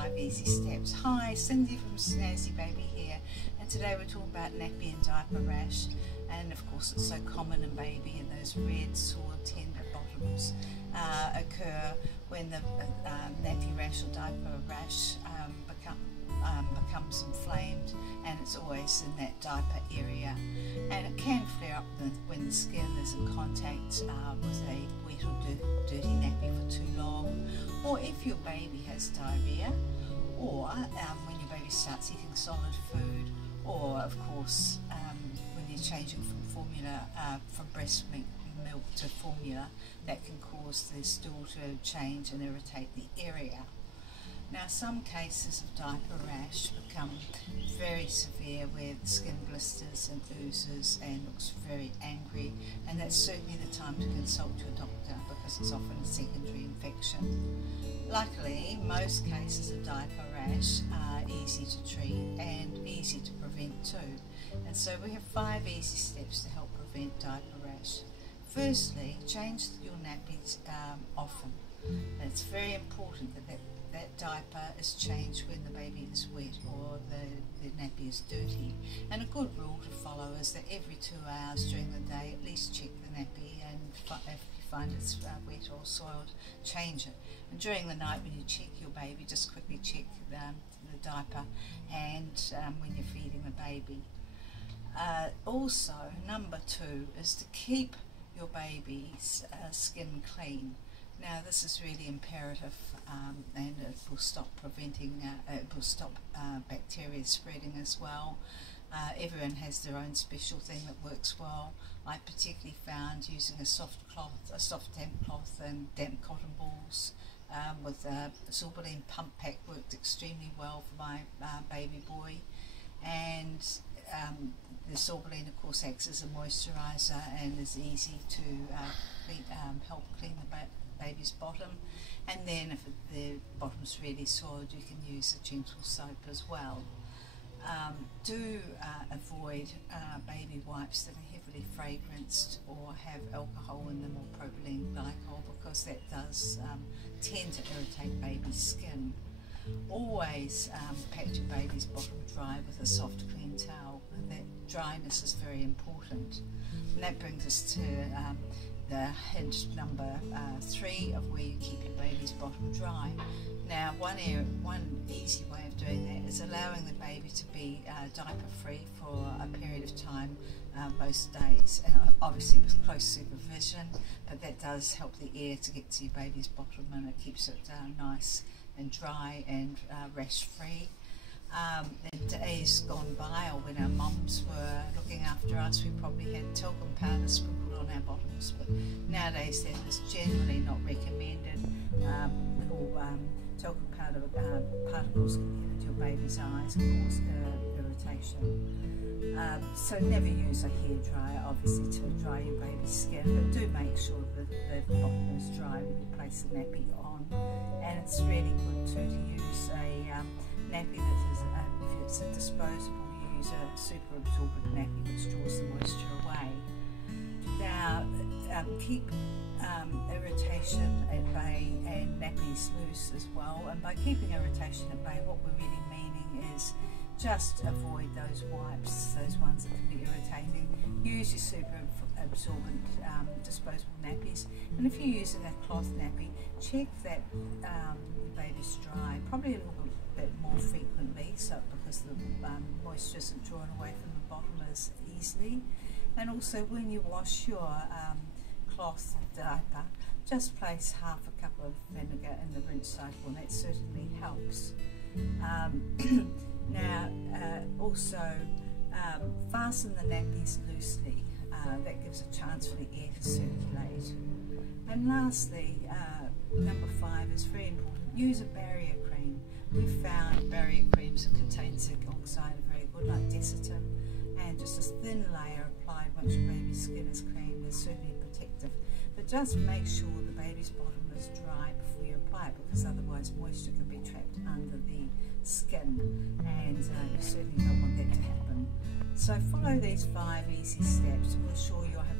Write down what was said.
5 easy steps. Hi, Cindy from Snazzy Baby here, and today we're talking about nappy and diaper rash. And of course it's so common in baby, and those red sore tender bottoms occur when the nappy rash or diaper rash becomes inflamed, and it's always in that diaper area, and it can flare up when the skin is in contact with a wet or dirty nappy for too long, or if your baby has diarrhea, or when your baby starts eating solid food, or of course when you're changing from formula, from breast milk to formula, that can cause the stool to change and irritate the area. Now, some cases of diaper rash become very severe where the skin blisters and oozes and looks very angry, and that's certainly the time to consult your doctor because it's often a secondary infection. Luckily, most cases of diaper rash are easy to treat and easy to prevent too, and so we have 5 easy steps to help prevent diaper rash. Firstly, change your nappies often. And it's very important that diaper is changed when the baby is wet or the nappy is dirty. And a good rule to follow is that every 2 hours during the day at least check the nappy, and if you find it's wet or soiled, change it. And during the night when you check your baby, just quickly check the diaper and when you're feeding the baby. Also, number 2 is to keep your baby's skin clean. Now this is really imperative, and it will stop bacteria spreading as well. Everyone has their own special thing that works well. I particularly found using a soft damp cloth and damp cotton balls with a Sorbeline pump pack worked extremely well for my baby boy. And the Sorbeline of course acts as a moisturiser and is easy to help clean the baby's bottom. And then if the bottom's really soiled, you can use a gentle soap as well. Do avoid baby wipes that are heavily fragranced or have alcohol in them or propylene glycol, because that does tend to irritate baby's skin. Always pat your baby's bottom dry with a soft clean towel, and that dryness is very important. And that brings us to the hint number 3 of where you keep your baby's bottom dry. Now one easy way of doing that is allowing the baby to be diaper free for a period of time most days, and obviously with close supervision, but that does help the air to get to your baby's bottom, and it keeps it nice and dry and rash free. In days gone by, or when our mums were looking after us, we probably had talcum powder sprinkled on our bottoms, but nowadays that is generally not recommended. Little talcum powder particles can get into your baby's eyes and cause irritation. So never use a hairdryer obviously to dry your baby's skin, but do make sure that the bottom is dry when you place the nappy on. And it's really good too to use a nappy that is, if it's a disposable, use a super absorbent nappy which draws the moisture away. Now keep irritation at bay and nappies loose as well, and by keeping irritation at bay, what we're really meaning is just avoid those wipes, those ones that can be irritating. Use your super absorbent disposable nappies, and if you're using a cloth nappy, check that the baby's dry, probably a little bit more frequently, so because the moisture isn't drawn away from the bottom as easily. And also when you wash your cloth diaper, just place half a cup of vinegar in the rinse cycle, and that certainly helps. Now also fasten the nappies loosely. That gives a chance for the air to circulate. And lastly, number 5 is very important. Use a barrier cream. We found barrier creams that contain zinc oxide are very good, like Desitin, and just a thin layer applied once your baby's skin is clean is certainly protective. But just make sure the baby's bottom is dry before you apply it, because otherwise moisture can be trapped under the skin, and you certainly don't want that to happen. So follow these 5 easy steps to ensure you'll have